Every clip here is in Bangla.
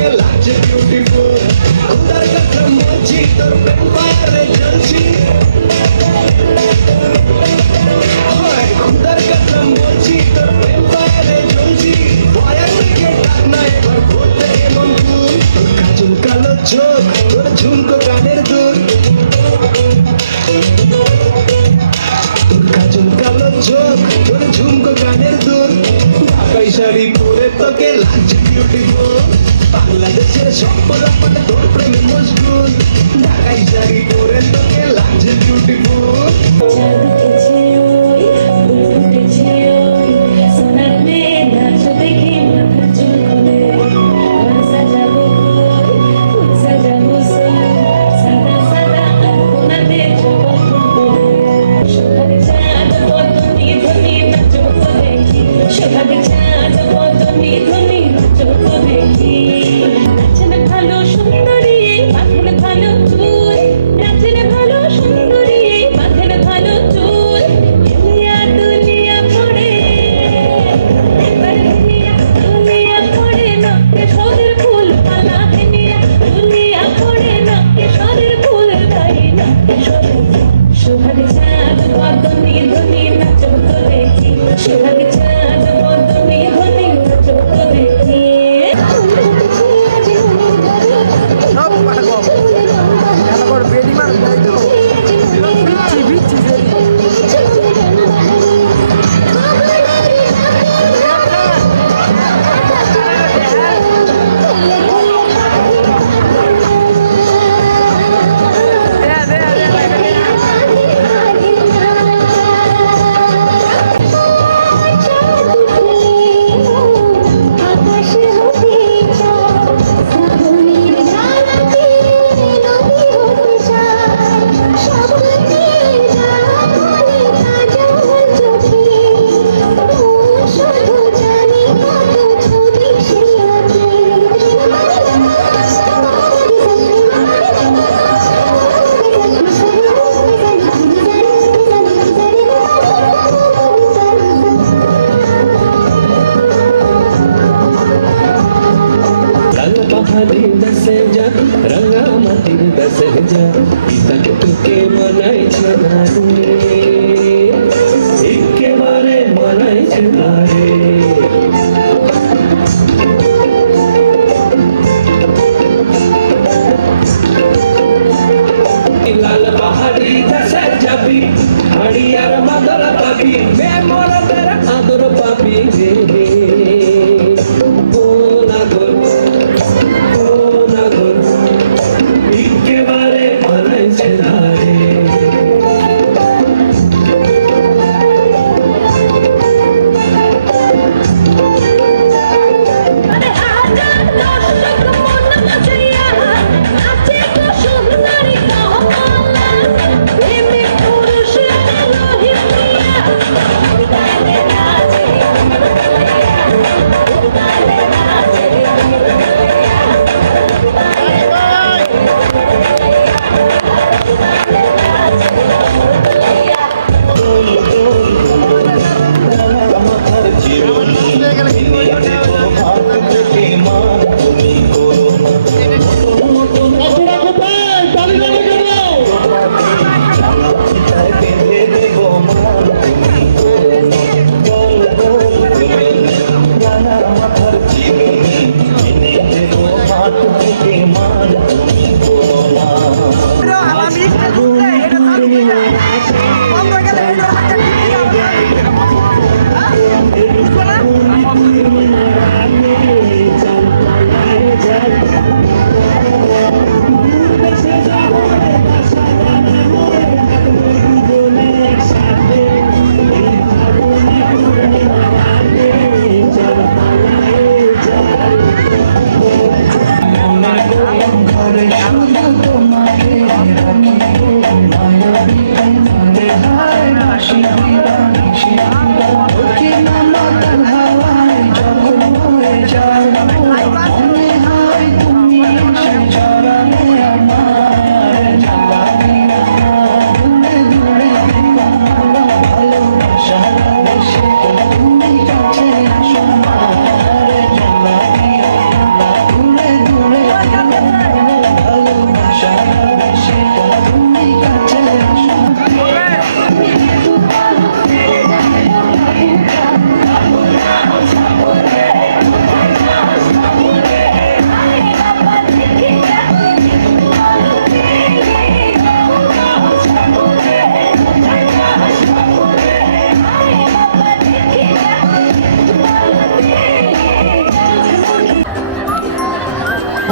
তোকে লাগছে বিউটিফুল খুদার কথা বলছি তোর প্রেম ফায়ারে জ্বলছি খুদার কথা বলছি তোর প্রেম ফায়ারে জ্বলছি ফায়ার থেকে ডাক না এবার ঘুরতে এমন ফুল তোর কাজল কালো চোখ তোর ঝুমকো কানের দুল তোর কাজল কালো চোখ তোর ঝুমকো কানের দুল ঢাকাই শাড়ি পরে তোকে লাগছে বিউটিফুল বাংলাদেশের সব পোলাপান তোর প্রেমে মশগুল ঢাকাই শাড়ি পরে তোকে লাগছে বিউটিফুল रंगा माटिर दसे जा तक तुके मनाई छनारे इक्के बारे मनाई छनारे लाल पहाड़ी दसे जाबी हड़ियार मदर पाबी मैं मोरा तेरा आदर पाबी रे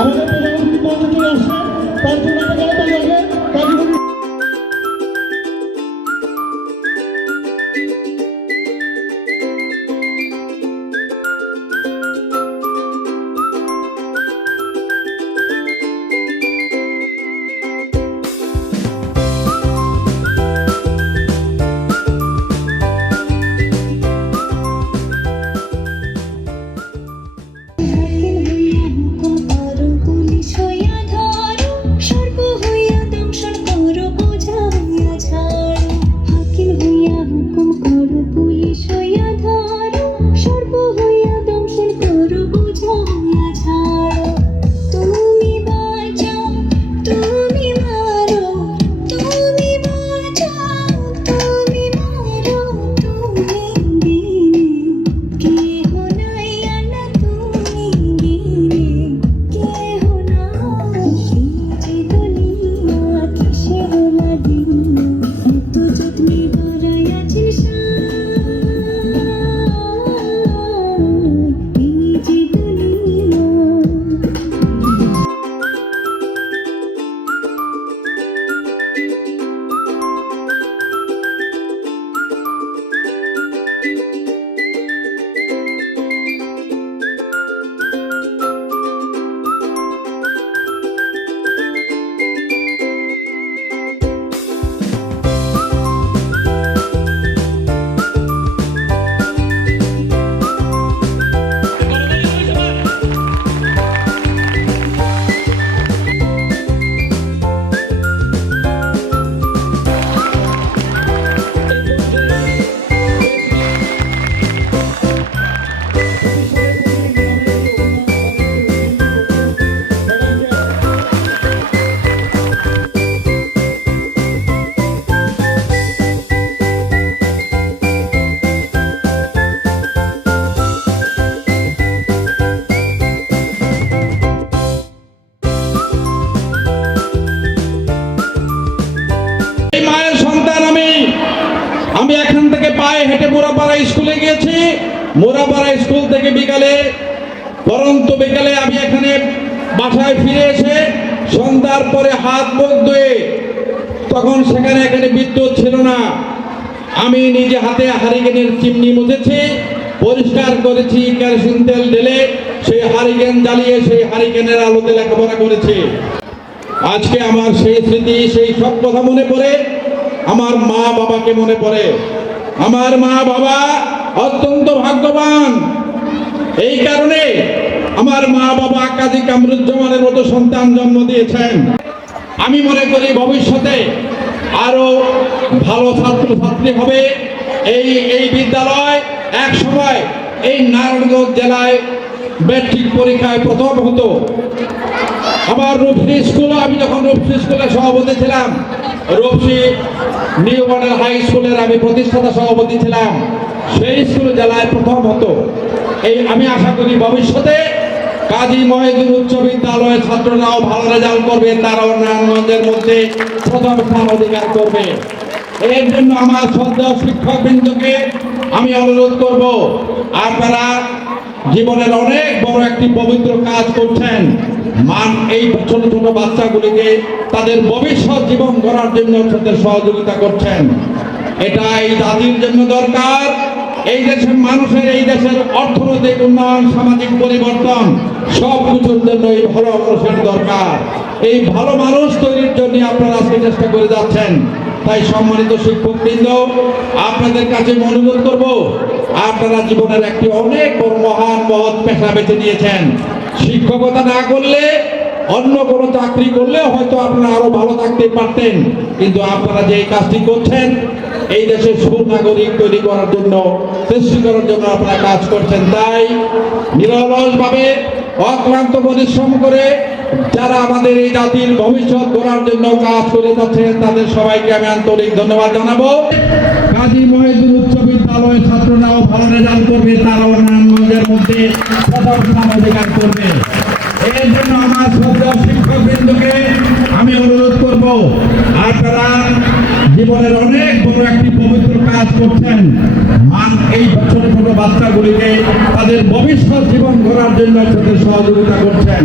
আমাদের প্রধানমন্ত্রী মঞ্চে চলে আসছেন, তার জন্য আমাদের কাজী আমি এখান থেকে পায়ে হেঁটে মোরাপাড়া স্কুলে গিয়েছি। মোরাপাড়া স্কুল থেকে বিকালে পরন্ত বিকালে আমি এখানে বাসায় ফিরে এসে সন্ধ্যার পরে হাত মুখ ধুয়ে, তখন সেখানে এখানে বিদ্যুৎ ছিল না, আমি নিজে হাতে হারিকেনের চিমনি মুছেছি, পরিষ্কার করেছি, কেরোসিন তেল ঢেলে সেই হারিকেন জ্বালিয়ে সেই হারিকেনের আলোতে লেখাপড়া করেছি। আজকে আমার সেই স্মৃতি, সেই সব কথা মনে পড়ে, আমার মা বাবাকে মনে পড়ে। আমার মা বাবা অত্যন্ত ভাগ্যবান, এই কারণে আমার মা বাবা কাজী কামরুজ্জামানের মতো সন্তান জন্ম দিয়েছেন। আমি মনে করি ভবিষ্যতে আরো ভালো ছাত্রছাত্রী হবে এই বিদ্যালয়। এক সময় এই নারায়ণগঞ্জ জেলায় ম্যাট্রিক পরীক্ষায় প্রথম হতো। আমার রূপসী স্কুল, আমি যখন রূপসী স্কুলের সভাপতি ছিলাম, রূপসী নিউ মডেল হাই স্কুলের আমি প্রতিষ্ঠাতা সভাপতি ছিলাম, সেই স্কুল জেলায় প্রথম হতো। আমি আশা করি ভবিষ্যতে কাজী মহিউদ্দিন উচ্চ বিদ্যালয়ের ছাত্ররাও ভালো রেজাল্ট করবে, তারাও নারায়ণগঞ্জের মধ্যে প্রথম স্থান অধিকার করবে। এর জন্য আমার শ্রদ্ধেয় শিক্ষক বৃন্দকে আমি অনুরোধ করব, আপনারা জীবনের অনেক বড় একটি পবিত্র কাজ করছেন। এই ছোট ছোট বাচ্চাগুলিকে তাদের ভবিষ্যৎ জীবন গড়ার জন্য তাদের সহযোগিতা করছেন। এটা এই জাতির জন্য দরকার, এই দেশের মানুষের, এই দেশের অর্থনৈতিক উন্নয়ন, সামাজিক পরিবর্তন সব কিছুর জন্য এই ভালো মানুষের দরকার। এই ভালো মানুষ তৈরির জন্য আপনারা আজকে চেষ্টা করে যাচ্ছেন। তাই সম্মানিত শিক্ষকবৃন্দ, আপনাদের কাছে অনুরোধ করব, আপনারা জীবনের একটি অনেক বড় মহান মহৎ পেশা বেছে নিয়েছেন। শিক্ষকতা না করলে, অন্য কোনো চাকরি করলে হয়তো আপনারা আরো ভালো থাকতে পারতেন, কিন্তু আপনারা যে কাজটি করছেন এই দেশের সুনাগরিক তৈরি করার জন্য, সৃষ্টি করার জন্য আপনারা কাজ করছেন। তাই নিরলসভাবে অক্লান্ত পরিশ্রম করে যারা আমাদের এই জাতির ভবিষ্যৎ গড়ার জন্য কাজ করে যাচ্ছেন, তাদের সবাইকে আমি আন্তরিক ধন্যবাদ জানাবো। কাজী মহিউদ্দিন উচ্চ বিদ্যালয়ের ছাত্ররাও ভালো রেজাল্ট করবে, তারাও নারায়ণগঞ্জের মধ্যে প্রথম স্থান অধিকার করবে। এর জন্য আমার শ্রদ্ধেয় শিক্ষক বৃন্দকে আমি অনুরোধ করব, আপনারা জীবনের অনেক বড় একটি পবিত্র কাজ করছেন। এই ছোট ছোট বাচ্চাগুলিকে তাদের ভবিষ্যৎ জীবন গড়ার জন্য তাদের সহযোগিতা করছেন।